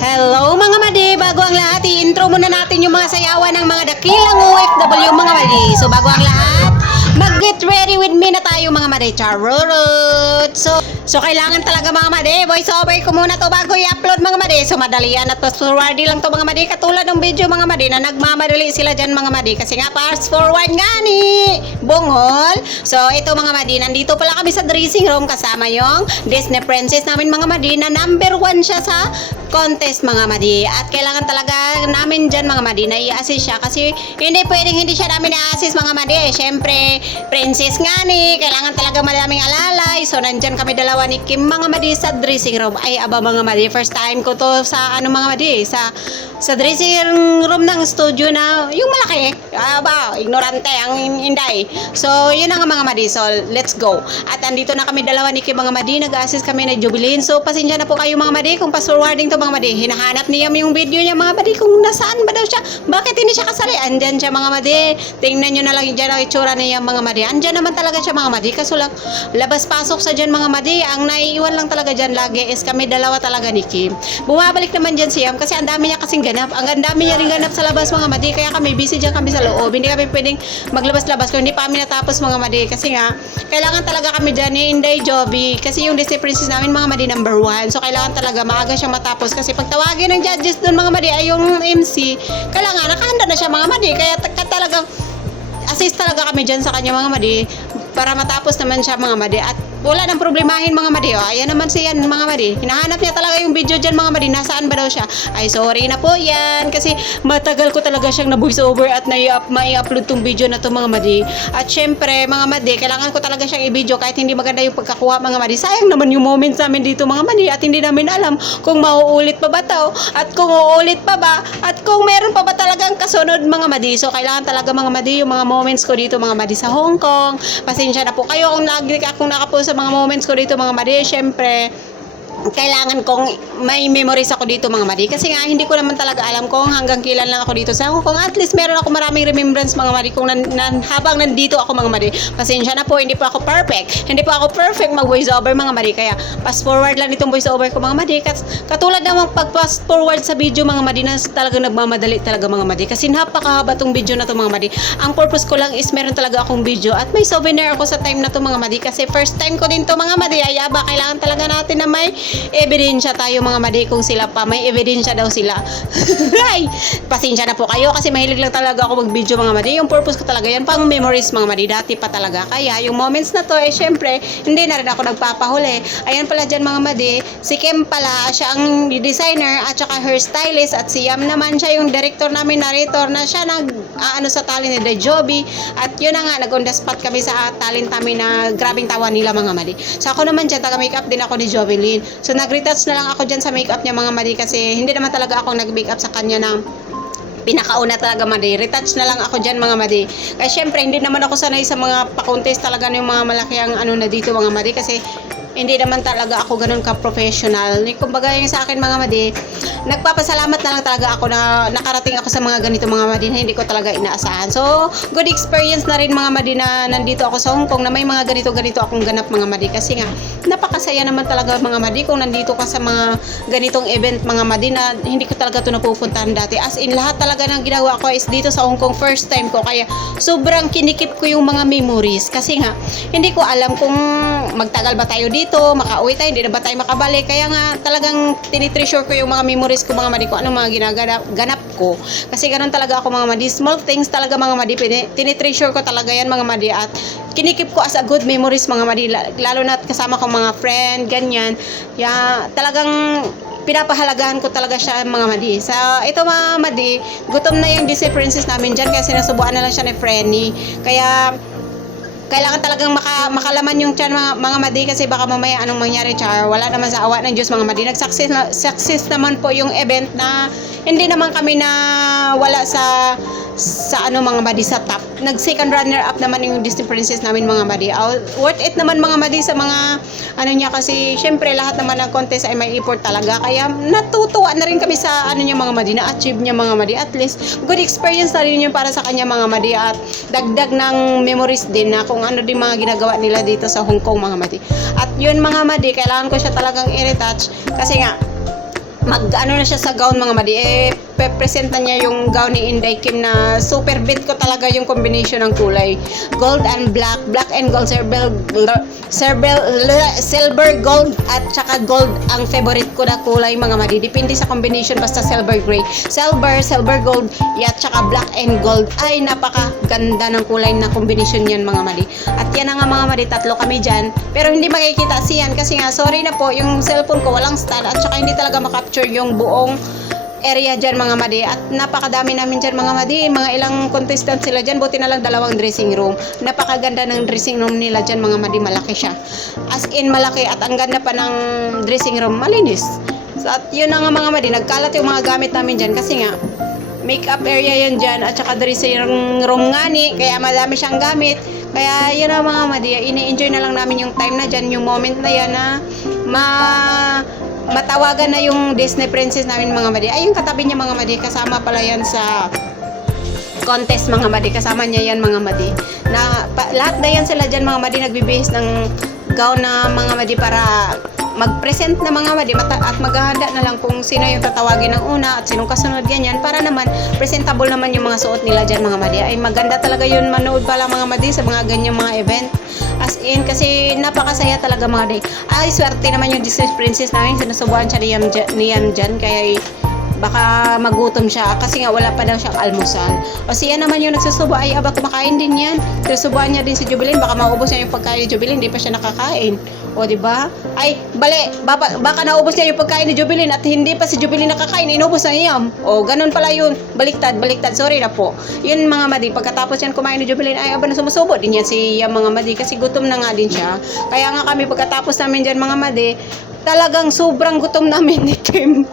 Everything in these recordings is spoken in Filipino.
Hello mga madi, bago ang lahat, i-intro muna natin yung mga sayawan ng mga dakilang OFW mga madi. So bago ang lahat, mag-get ready with me na tayo mga madi. Charurut! So kailangan talaga mga madi, voice over ko muna to bago i-upload mga madi. So madali yan at fast forward lang to mga madi. Katulad ng video mga madi na nagmamadali sila dyan mga madi. Kasi nga fast forward nga ni Bongol. So ito mga madi, nandito pala kami sa dressing room kasama yung Disney princess namin mga madi na number 1 siya sa contest mga madi. At kailangan talaga namin dyan mga madi na i-assist siya kasi hindi pwedeng hindi siya namin i-assist mga madi. Siyempre, princess nga ni, kailangan talaga madaming alalay. So nandyan kami dalawa ni Kim mga madi sa dressing room. Ay aba mga madi, first time ko to sa ano mga madi, sa dressing room ng studio na yung malaki. Aba, ignorante ang inday. So yun ang mga madi. So let's go. At andito na kami dalawa ni Kim mga madi, nag-assist kami na Jubilin. So pasensya na po kayo mga madi kung pa-forwarding to mga madi. Hinahanap niya yung video niya mga madi kung nasaan ba daw siya. Bakit hindi siya kasali? Andyan siya mga madi. Tingnan nyo na lang dyan ang itsura niya mga madi. Andyan naman talaga siya mga madi. Kaso lang, labas-pasok sa dyan mga madi. Ang naiiwan lang talaga dyan lagi is kami dalawa talaga ni Kim. Bumabalik naman dyan si Yam kasi ang dami niya kasing ganap. Ang dami niya rin ganap sa labas mga madi. Kaya kami busy dyan kami sa loob. Hindi kami pwedeng maglabas-labas kung hindi pa kami natapos mga madi. Kasi nga, kailangan talaga kami dyan ni Inday Joby. Kasi yung Disney Princess namin mga madi number 1. So kailangan talaga maaga siyang matapos. Kasi pag tawagin ng judges doon mga madi ay yung MC, kailangan nakahanda na siya mga madi. Kaya talagang assist talaga kami dyan sa kanya mga madi para matapos naman siya mga madi. At wala nang problemahin mga madi. O, ayan naman siya mga madi. Hinahanap niya talaga yung video dyan mga madi. Nasaan ba daw siya? Ay sorry na po yan. Kasi matagal ko talaga siyang na voice over at mai-upload tong video na to mga madi. At syempre mga madi, kailangan ko talaga siyang i-video kahit hindi maganda yung pagkakuha mga madi. Sayang naman yung moments namin dito mga madi. At hindi namin alam kung mauulit pa ba to. At kung uulit pa ba. At kung meron pa ba talagang kasunod mga madi. So kailangan talaga mga madi yung mga moments ko dito mga madi sa Hong Kong. Pasensya na po kayo kung nakapost sa mga moments ko dito mga madi. Syempre kailangan kong may memories ako dito mga madi kasi nga hindi ko naman talaga alam kung hanggang kailan lang ako dito sa Hong Kong. At least meron ako maraming remembrance mga madi kung habang nandito ako mga madi. Pasensya na po, hindi po ako perfect. Hindi po ako perfect mag voice over mga madi. Kaya fast forward lang itong voice over ko mga madi. Katulad ng pag fast forward sa video mga madi na talagang nagmamadali talaga mga madi. Kasi napakahaba tong video na to mga madi. Ang purpose ko lang is meron talaga akong video at may souvenir ako sa time na to mga madi. Kasi first time ko din to mga madi. Ay aba, kailangan talaga natin na may ebidensya tayo mga madi kung sila pa. May ebidensya daw sila. Ay, pasensya na po kayo kasi mahilig lang talaga ako mag-video mga madi. Yung purpose ko talaga yan, pang memories mga madi. Dati pa talaga. Kaya yung moments na to, syempre, hindi na rin ako nagpapahuli. Ayan pala dyan mga madi. Si Kim pala, siya ang designer at saka hairstylist. At si Yam naman, siya yung director namin, narrator na siya sa talent ni The Joby. At yun na nga, nag-on the spot kami sa talent namin na grabing tawa nila mga madi. So ako naman dyan, taga-makeup din ako ni Jovelyn. So nag-retouch na lang ako dyan sa makeup niya mga madi kasi hindi naman talaga ako nag-makeup sa kanya ng pinakauna talaga madi. Retouch na lang ako dyan mga madi. Kaya syempre hindi naman ako sanay sa mga pa-contest talaga ng mga malaki ang na dito mga madi kasi hindi naman talaga ako ganun ka-professional. Kumbaga yung sa akin mga madi, nagpapasalamat na lang talaga ako na nakarating ako sa mga ganito mga madi na hindi ko talaga inaasahan. So, good experience na rin mga madi na nandito ako sa Hong Kong na may mga ganito-ganito akong ganap mga madi. Kasi nga, napakasaya naman talaga mga madi kung nandito ka sa mga ganitong event mga madi na hindi ko talaga ito napupuntahan dati. As in, lahat talaga ng ginawa ko is dito sa Hong Kong, first time ko. Kaya, sobrang kinikip ko yung mga memories. Kasi nga, hindi ko alam kung magtagal ba tayo dito, makauwi tayo, hindi na ba tayo makabalik. Kaya nga talagang tinitreasure ko yung mga memories ko mga madi, kung anong mga ginaganap ko. Kasi ganun talaga ako mga madi. Small things talaga mga madi, tinitreasure ko talaga yan mga madi. At kinikip ko as a good memories mga madi. Lalo na kasama kong mga friend, ganyan. Talagang pinapahalagahan ko talaga siya mga madi. Sa ito mga madi, gutom na yung Disney Princess namin dyan kasi nasubuan na lang siya ni Frenny. Kaya kailangan talagang makalaman yung tiyan mga madi kasi baka mamaya anong mangyari char. Wala naman sa awa ng Diyos mga madi. Success naman po yung event na hindi naman kami na wala sa mga madi sa top. Nag-second runner up naman yung Disney Princess namin mga madi. Worth it naman mga madi sa mga niya kasi syempre lahat naman ng contest ay may effort talaga. Kaya natutuwa na rin kami sa niya mga madi, na-achieve niya mga madi. At least good experience na rin yun para sa kanya mga madi at dagdag ng memories din na kung ano din mga ginagawa nila dito sa Hong Kong mga madi. At yun mga madi, kailangan ko siya talagang i-retouch kasi nga ano na siya sa gown mga madi, present na niya yung gown ni Inday Kim na super bit ko talaga yung combination ng kulay. Gold and black, black and gold, silver, gold, at saka gold ang favorite ko na kulay mga madi. Depende sa combination, basta silver gray. Silver gold, at saka black and gold. Ay, napakaganda ng kulay na combination yan mga madi. At yan na nga mga madi, tatlo kami dyan. Pero hindi makikita siyan kasi nga, sorry na po, yung cellphone ko walang stand at saka hindi talaga makapture yung buong area dyan mga madi. At napakadami namin dyan mga madi, mga ilang contestant sila dyan, buti na lang 2 dressing room. Napakaganda ng dressing room nila dyan mga madi, malaki siya, as in malaki, at ang ganda pa ng dressing room, malinis. So, at yun na nga mga madi, nagkalat yung mga gamit namin dyan kasi nga makeup area yan dyan at saka dressing room nga ni, kaya madami siyang gamit. Kaya yun na mga madi, ini-enjoy na lang namin yung time na dyan, yung moment na yan na matawagan na yung Disney princess namin mga madi. Ay, yung katabi niya mga madi, kasama pala yan sa contest mga madi, kasama niya yan mga madi. Lahat na yan sila dyan mga madi, nagbibihis ng gown na mga madi para mag-present na mga madi at maghahanda na lang kung sino yung tatawagin ng una at sinong kasunod ganyan, para naman presentable naman yung mga suot nila dyan mga madi. Ay, maganda talaga yun, manood pala mga madi sa mga ganyang mga event, as in, kasi napakasaya talaga mga madi. Ay, swerte naman yung Disney princess namin, sinusubuan siya niyam dyan, kaya baka magutom siya kasi nga wala pa daw siyang almusal. O siya naman yung nagsusubo, ay aba, kumakain din yan. Sinusubuan niya din si Jubilin, baka maubos niya yung pagkain ni Jubilin, hindi pa siya nakakain. O diba? Ay, baka naubos niya yung pagkain ni Jubilin at hindi pa si Jubilin nakakain, inubos na niya. O ganun pala yun, baliktad, sorry na po. Yun mga madi, pagkatapos yan kumain ni Jubilin, ay aba, sumusubo din yan si mga madi kasi gutom na nga din siya. Kaya nga kami pagkatapos namin dyan mga madi, talagang sobrang gutom namin ni Kim.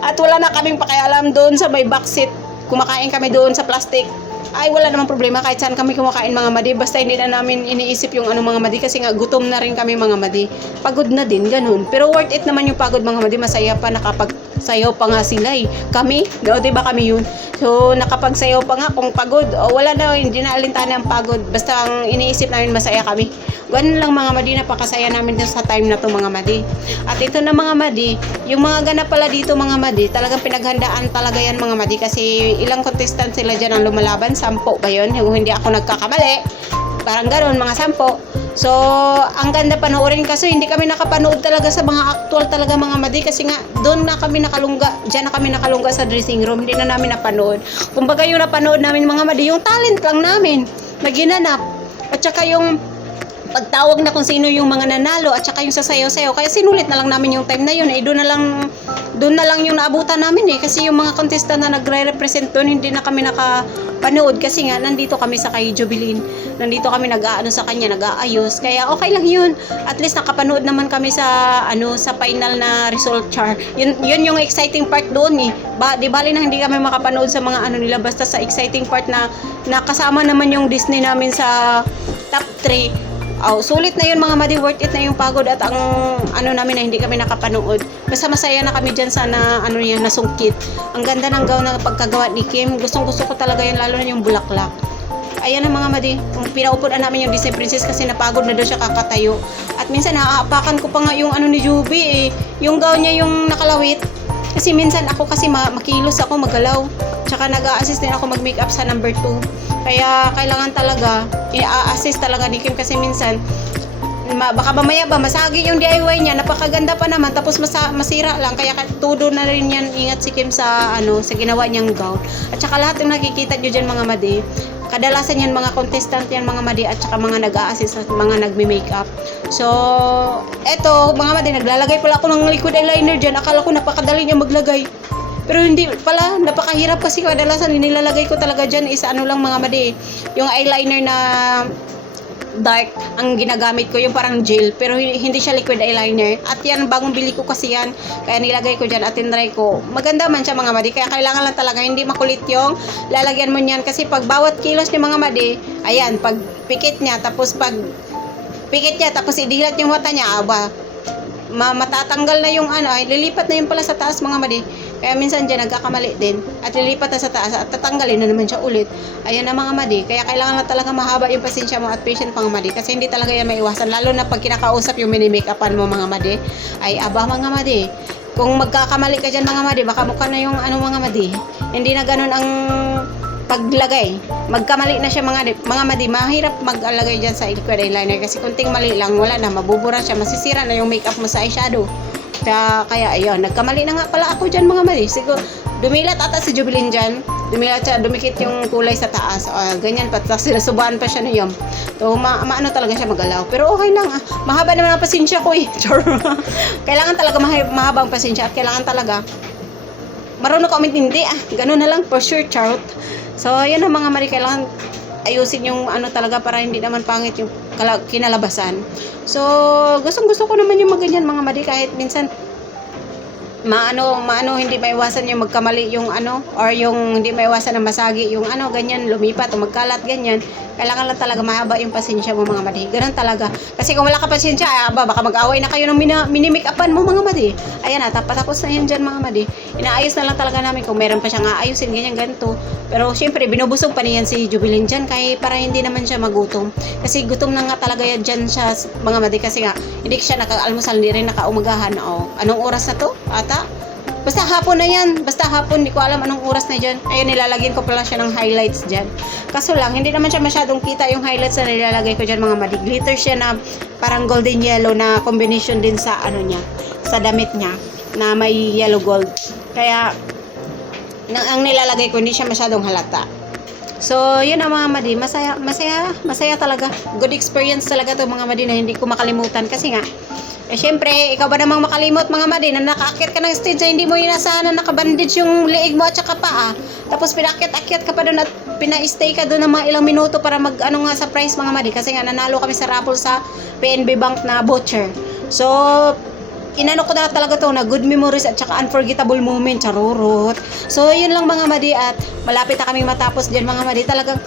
At wala na kaming pakialam doon sa may backseat. Kumakain kami doon sa plastic. Ay, wala namang problema kahit saan kami kumakain mga madi. Basta hindi na namin iniisip yung mga madi kasi nga gutom na rin kami mga madi. Pagod na din, ganun. Pero worth it naman yung pagod mga madi. Masaya pa, nakapagsayaw pa nga sila eh. Kami, diba kami yun? So, nakapagsayaw pa nga kung pagod. O, wala na, hindi na alintana ang pagod. Basta ang iniisip namin, masaya kami. Ganun lang mga madi, napakasaya namin din sa time na to mga madi. At ito na mga madi, yung mga ganap pala dito mga madi, talagang pinaghandaan talaga yan mga madi kasi ilang contestant sila dyan ang lumalaban, 10 ba yun? Yung hindi ako nagkakamali, parang ganoon, mga 10. So, ang ganda panoorin kasi hindi kami nakapanood talaga sa mga actual talaga mga madi kasi nga doon na kami nakalungga, dyan na kami nakalungga sa dressing room, hindi na namin napanood. Kumbaga yung napanood namin mga madi, yung talent lang namin na ginanap at saka yung pagtawag na kung sino yung mga nanalo at saka yung sasayaw-sayaw. Kaya sinulit na lang namin yung time na yun. Doon na lang yung naabutan namin kasi yung mga contestant na nagre-represent doon, hindi na kami nakapanood kasi nga nandito kami sa kay Jubilin. Nandito kami nag-aano sa kanya, nag-aayos. Kaya okay lang yun. At least nakapanood naman kami sa sa final na result chart. Yun yung exciting part doon eh. Di bali na hindi kami makapanood sa mga nila, basta sa exciting part na nakasama naman yung Disney namin sa top 3. Sulit na yun mga madi, worth it na yung pagod at ang namin na hindi kami nakapanood. Basta masaya na kami dyan sa nasungkit. Ang ganda ng gown na pagkagawa ni Kim. Gustong gusto ko talaga yun, lalo na yung bulaklak. Ayan na mga madi, pinaupunan namin yung Disney princess kasi napagod na daw siya kakatayo. At minsan naaapakan ko pa nga yung ni Juby eh. Yung gown niya yung nakalawit. Kasi minsan ako kasi makilos ako, magalaw. Tsaka nag-a-assist din ako mag-makeup sa number 2. Kaya kailangan talaga, i-assist talaga ni Kim kasi minsan, baka mamaya masagi yung DIY niya, napakaganda pa naman, tapos masira lang. Kaya todo na rin yan, ingat si Kim sa ginawa niyang gown. At saka lahat yung nakikita nyo dyan mga madi, kadalasan yan mga contestant yan mga madi at saka mga nag-a-assist at mga nagme-makeup. So, eto mga madi, naglalagay pala ako ng liquid eyeliner dyan. Akala ko napakadali niya maglagay. Pero hindi pala, napakahirap kasi kadalasan nilalagay ko talaga dyan is lang mga madi, yung eyeliner na dark ang ginagamit ko, yung parang gel, pero hindi siya liquid eyeliner. At yan, bagong bili ko kasi yan, kaya nilagay ko dyan at tinry ko. Maganda man siya mga madi, kaya kailangan lang talaga, hindi makulit yung lalagyan mo niyan kasi pag bawat kilos niya mga madi, ayan, pag pikit niya, tapos idilat yung mata niya, matatanggal na yung ay lilipat na yun pala sa taas mga madi. Kaya minsan dyan nagkakamali din at lilipat na sa taas at tatanggalin na naman siya ulit. Ayan na mga madi, kaya kailangan na talaga mahaba yung pasensya mo at patient mga madi kasi hindi talaga yan maiwasan, lalo na pag kinakausap yung mini-makeupan mo mga madi. Ay aba mga madi, kung magkakamali ka dyan mga madi, baka mukha na yung ano mga madi. Hindi na ganun ang paglagay. Magkamali na siya mga madi. Mahirap mag-alagay dyan sa liquid eyeliner kasi kunting mali lang, wala na, mabubura siya, masisira na yung makeup mo sa eyeshadow. Kaya ayun, nagkamali na nga pala ako dyan mga madi. Siguro, dumilat ata si Jubilin dyan. Dumilat siya, dumikit yung kulay sa taas. Ganyan pa, tapos sinasubuhan pa siya na yun. So, maano talaga siya mag-alaw. Pero okay lang, mahaba naman ang pasensya ko eh. Kailangan talaga mahaba ang pasensya at kailangan talaga marunong ka umintindi ganun na lang for sure, charot. So, yun ang mga mali, kailangan ayusin yung ano talaga para hindi naman pangit yung kinalabasan. So, gustong-gusto ko naman yung maganyan mga mali kahit minsan maano hindi maiwasan yung magkamali yung ano or yung hindi maiwasan na masagi yung ano ganyan lumipat o magkalat ganyan. Kailangan lang talaga mahaba yung pasensya mo mga madi. Ganun talaga. Kasi kung wala ka pasensya, baka mag-away na kayo ng mini-make-upan mo mga madi. Ayan tapos na yun dyan mga madi. Inaayos na lang talaga namin kung meron pa siyang aayusin ganyan ganito. Pero syempre binubusog pa niyan si Jubilin dyan kaya para hindi naman siya magutom. Kasi gutom na nga talaga yan dyan siya mga madi kasi nga hindi siya nakaalmusal, hindi rin nakaumagahan. Anong oras na to? Ata? Basta hapon na yan. Basta hapon, hindi ko alam anong oras na dyan. Ayun, nilalagyan ko pala siya ng highlights dyan. Kaso lang, hindi naman siya masyadong kita yung highlights na nilalagay ko dyan mga madi. Glitter siya na parang golden yellow na combination din sa ano niya, sa damit niya na may yellow gold. Kaya, ang nilalagay ko hindi siya masyadong halata. So, yun ang mga madi. Masaya talaga. Good experience talaga to mga madi na hindi ko makalimutan. Kasi nga, syempre, ikaw ba namang makalimot mga madi na nakaakyat ka ng stage na hindi mo inasahan na nakabandage yung liig mo at saka paa. Tapos pinakyat-akyat ka pa doon at pina-stay ka doon ng mga ilang minuto para mag-ano nga sa prize mga madi. Kasi nga nanalo kami sa raffle sa PNB Bank na voucher. So, inano ko na talaga to na good memories at saka unforgettable moment, charurot. So, yun lang mga madi at malapit na kaming matapos dyan mga madi. Talagang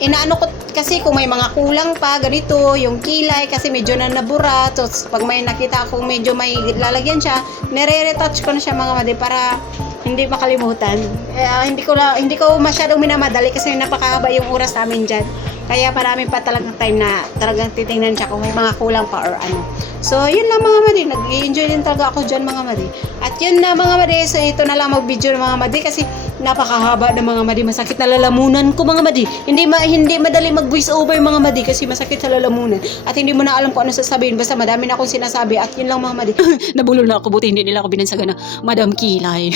inaano ko kasi kung may mga kulang pa ganito yung kilay kasi medyo na nabura, tapos pag may nakita akong medyo may lalagyan siya, nire-retouch ko na siya mga madi para hindi makalimutan. Hindi ko masyadong minamadali kasi napakahaba yung oras namin dyan. Kaya marami pa talagang time na talagang titingnan siya kung may mga kulang pa or ano. So, yun lang mga madi. Nag-enjoy din talaga ako dyan mga madi. At yun na mga madi. So, ito na lang mag-video ng mga madi kasi napakahaba ng mga madi. Masakit na lalamunan ko mga madi. Hindi madali mag-voice over mga madi kasi masakit sa lalamunan. At hindi mo na alam kung ano sasabihin. Basta madami na akong sinasabi. At yun lang mga madi. Nabulol na ako. Buti hindi nila ako binansagan na Madam Kilay.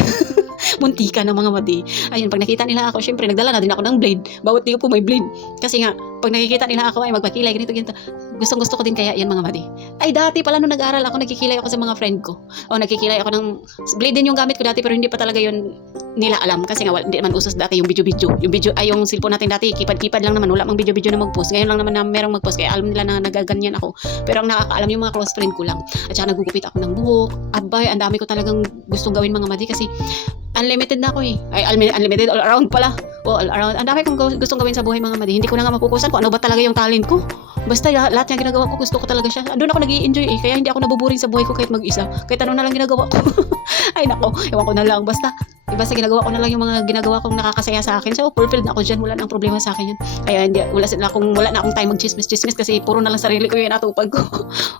Muntika ng mga madi. Ayun, pag nakita nila ako, syempre nagdala na din ako ng blade. Bawat di ko po may blade. Kasi nga, pag nakikita nila ako ay magpakilay, ganito. Gustong-gusto ko din kaya yan mga madi. Ay, dati pala nung nag-aaral ako, nagkikilay ako sa mga friend ko. O, nagkikilay ako ng blade din yung gamit ko dati, pero hindi pa talaga yun nila alam. Kasi nga, hindi naman usos dati yung video-video. Yung cellphone natin dati, kipad-kipad lang naman. Wala mang video-video na mag-post. Ngayon lang naman na merong mag-post. Kaya alam nila na nagaganyan ako. Pero ang nakakaalam yung mga close friend ko lang. At saka nagugupit ako ng buhok. Abay, ang dami ko talagang gustong gawin mga madi kasi unlimited na ako eh. Ay, unlimited all around pala. O, all around. Ang dami kong gustong gawin sa buhay mga madi. Hindi ko na nga mapukusan kung ano ba talaga yung talent ko. Basta lahat ng ginagawa ko, gusto ko talaga siya. Doon ako nag-i-enjoy eh. Kaya hindi ako nabuburing sa buhay ko kahit mag-isa. Kahit ano na lang ginagawa ko. Ay nako, ewan ko na lang. Basta ginagawa ko na lang yung mga ginagawa kong nakakasaya sa akin. So, fulfilled na ako dyan. Wala nang problema sa akin yan. Kaya wala na akong time mag-chismis kasi puro na lang sarili ko yung natupag ko.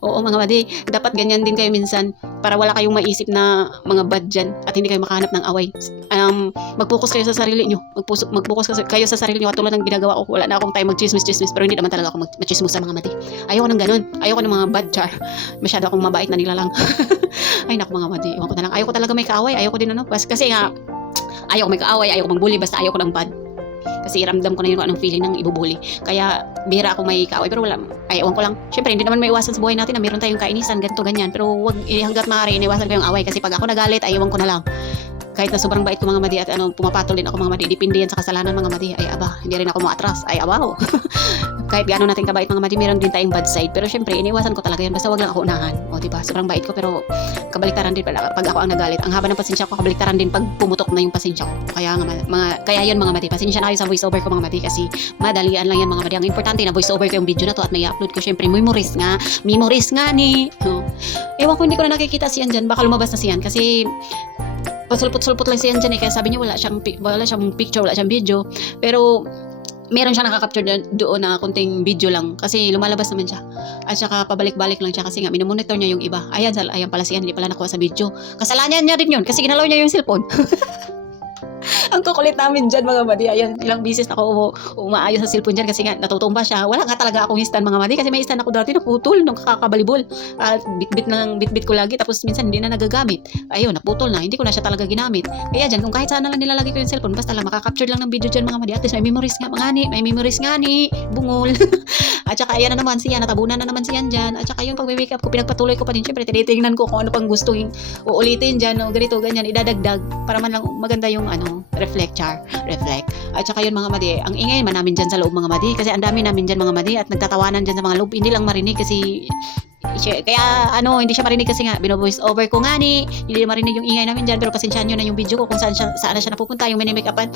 Oo mga madi, dapat ganyan din kayo minsan para wala kayong maisip na mga bad dyan at hindi kayo makahanap ng away. Mag-focus kayo sa sarili nyo. Mag-focus kayo sa sarili nyo at tulad ng ginagawa ko. Wala na akong time mag-chismis pero hindi naman talaga ako mag-chismis sa mga madi. Ayoko ng ganun. Ayoko ng mga bad char. Masyado akong mabait na nila lang. Ay naku mga madi, ewan ko na lang. Ayoko talaga may kaaway. Ayoko din kasi nga ayoko may kaaway, ayoko magbully, basta ayoko ng bad. Kasi ramdam ko na yun kung anong feeling ng ibubuli. Kaya bihira ako may kaaway. Pero wala, ewan ko lang. Siyempre, hindi naman may iwasan sa buhay natin na meron tayong kainisan, ganito, ganyan. Pero wag, hanggat maaari, iniwasan ko yung away. Kasi pag ako nagalit, ayawan ko na lang. Kahit na sobrang bait ko mga madi at pumapatol din ako mga madi. Depende yan sa kasalanan mga madi. Ay aba, hindi rin ako maatras. Ay abaw. Kahit gaano natin kabait mga madi, meron din tayong bad side. Pero syempre, iniwasan ko talaga yan. Basta wag lang ako unahan. O diba, sobrang bait ko pero kabaliktaran din pala pag ako ang nagalit. Ang haba ng pasensya ko, kabaliktaran din pag pumutok na yung pasensya ko. Kaya yun mga madi. Pasensya na kayo sa voice over ko mga madi kasi madalian lang yan mga madi. Ang importante na voice over ko yung video na to at may upload ko. Syempre, memories nga ni. Ewan ko, hindi ko na nakikita siyan dyan. Baka lumabas na siyan kasi pasulpot-sulpot lang siyan dyan eh. Kaya sabi niya wala siyang picture, wala siyang video. Pero meron siyang nakaka-capture doon na konting video lang kasi lumalabas naman siya. At saka pabalik-balik lang siya kasi nga minumonitor niya yung iba. Ayan pala siya, hindi pala nakuha sa video. Kasalanan niya rin yun kasi ginalaw niya yung cellphone. Ang kukulit namin dyan mga madi. Ayan, ilang bisis na ako umaayos sa cellphone dyan kasi nga natutumba siya. Wala nga talaga akong stand mga madi kasi may stand ako dati naputol nung kakakabalibol. Bit-bit ko lagi tapos minsan hindi na nagagamit. Ayun, naputol na. Hindi ko na siya talaga ginamit. Kaya dyan, kung kahit saan na lang nilalagay ko yung cellphone, basta lang makaka-capture lang ng video dyan mga madi. At least may memories nga mga ni. May memories nga ni. Bungol. At saka ayan na naman siya, natabunan na naman siya dyan. At saka yung pag-wake up ko, pinagpatuloy ko pa din. Siyempre, tinitingnan ko kung ano pang gusto yung uulitin dyan. O ganito, ganyan, idadagdag. Para man lang maganda yung reflect. At saka yun mga madi, ang ingay man namin dyan sa loob mga madi. Kasi ang dami namin dyan mga madi at nagtatawanan dyan sa mga loob. Hindi lang marinig kasi kaya hindi siya marinig kasi nga bino-voice over ko nga ni, hindi marinig yung ingay namin dyan, pero pasensyahan nyo na yung video ko kung saan na siya napupunta, yung minimake-upan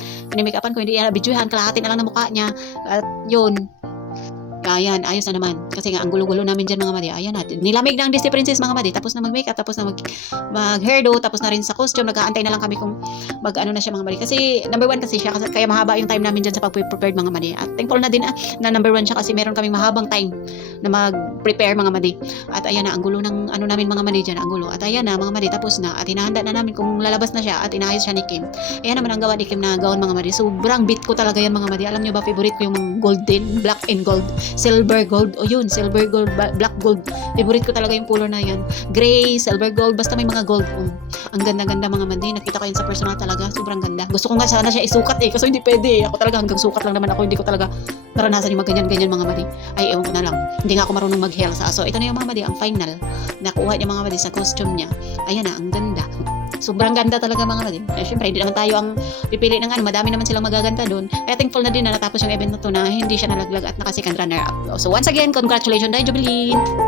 ko, hindi videohan, kalahati na lang ng mukha niya at yun. Ayan, ayos na naman. Kasi nga, ang gulo-gulo namin dyan mga madi. Ayan na. Nilamig na ang Disney Princess mga madi. Tapos na mag-makeup, tapos na mag-hairdo, tapos na rin sa costume. Nag-aantay na lang kami kung mag-ano na siya mga madi. Kasi number 1 kasi siya. Kaya mahaba yung time namin dyan sa pag-prepared mga madi. At thankful na din na number 1 siya kasi meron kaming mahabang time na mag-prepare mga madi. At ayan na, ang gulo ng namin mga madi dyan. Ang gulo. At ayan na mga madi, tapos na. At hinahanda na namin kung lalabas na siya at inayos siya ni Kim. Ayan naman ang gawa ni Kim na gawon mga madi. Sobrang beat ko talaga yan mga madi. Alam nyo ba, favorite ko yung mga golden, black and gold. Silver gold, silver gold, black gold. Favorite ko talaga yung color na yan. Gray, silver gold, basta may mga gold. Ang ganda-ganda mga madi. Nakita ko yun sa personal talaga. Sobrang ganda. Gusto ko nga sana siya isukat kaso hindi pwede. Ako talaga hanggang sukat lang naman ako. Hindi ko talaga naranasan yung ganyan-ganyan mga madi. Ay, ewan ko na lang. Hindi nga ako marunong mag-hair sa aso. Ito na yung mga madi, ang final. Nakuha niya mga madi sa costume niya. Ayan na, ang ganda. Sobrang ganda talaga mga madi. Siyempre, hindi naman tayo ang pipili ng madami naman silang magaganda doon. Kaya thankful na din na natapos yung event na to na hindi siya nalaglag at naka second runner up. So once again, congratulations, Dai Jubilin!